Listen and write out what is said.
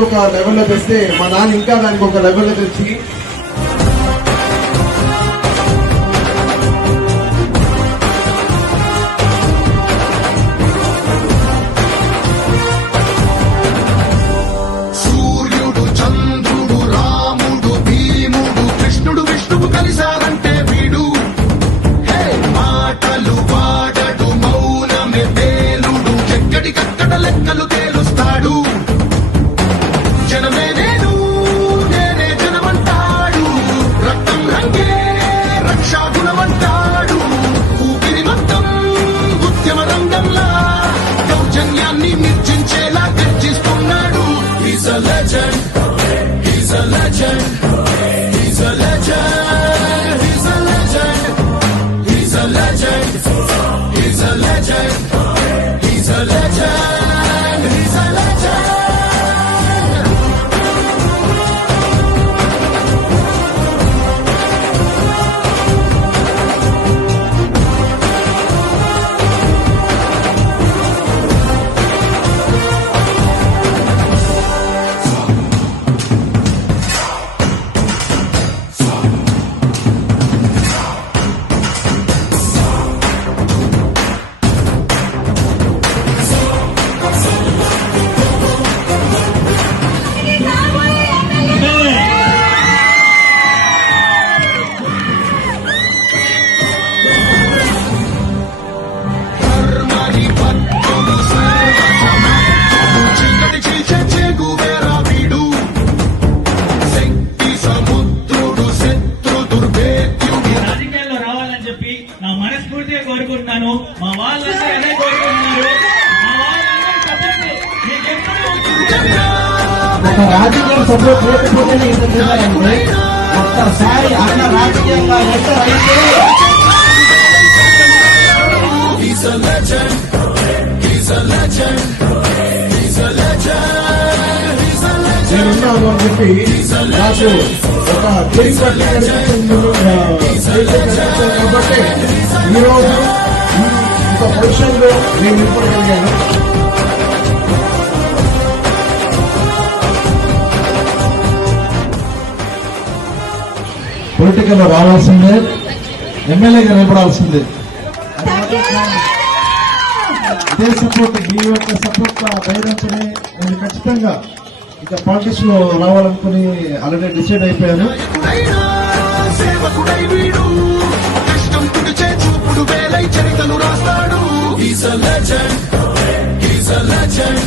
ఒక లెవెల్లో తెస్తే మా నాన్న ఇంకా దానికి ఒక లెవెల్లో తెచ్చి సూర్యుడు చంద్రుడు రాముడు భీముడు కృష్ణుడు విష్ణువు కలిశారంటే వీడు మాటలు వాడడు మౌనమే తేలుడు ఎక్కడికక్కడ లెక్కలు తేలుస్తాడు జనమే నేను నేనే జనమంటాడు రక్తం రంగే రక్షాగుణమంటాడు ఊపిరి మొత్తం ఉద్యమ రంగంలా దౌర్జన్యాన్ని నిర్జించేలా గర్జిస్తున్నాడు He's a legend, he's a legend, he's a legend, he's a legend, he's a legend, he's a legend, he's a legend, he's a legend. కోరుకుంటున్నాను మా వాళ్ళందరూ అదే కోరుకుంటున్నారు మా వాళ్ళందరూ సపోర్ట్ ఒక రాజకీయ సపోర్ట్ లేకపోతేనే ఇంత చేయాలంటే ఒక్కసారి అన్న రాజకీయంగా ఎంటర్ అయితే He's a legend, he's a legend, he's a legend, he's a legend. నేనున్నాను అని చెప్పి నాకు ఒక కేక్ కాబట్టి ఈరోజు ఒక పొజిషన్ లో నేను నిలబడగలిగాను. పొలిటికల్ లో రావాల్సిందే, ఎమ్మెల్యేగా నిలబడాల్సిందే. ఇదే సపోర్ట్ మీ యొక్క సపోర్ట్ ధైర్యంతోనే నేను ఖచ్చితంగా ఇక పాలిటిక్స్ లో రావాలనుకుని ఆల్రెడీ డిసైడ్ అయిపోయాను. సేవకుడై వీడు కష్టం తుడిచే చూపుడు వేలై చరితలు రాస్తాడు. He's a legend, he's a legend.